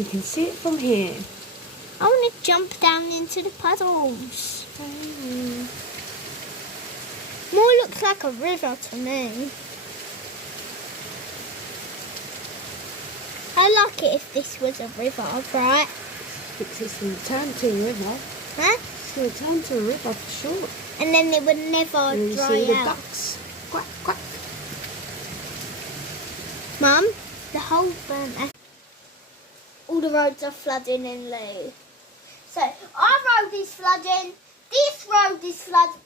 You can see it from here. I want to jump down into the puddles. More looks like a river to me. I like it if this was a river, right? It's going to turn to a river. Huh? It's going to turn to a river for sure. And then it would never And you dry see the out. ducks. Quack, quack. Mum, the whole burnt out. All the roads are flooding in Lee. So our road is flooding. This road is flooding.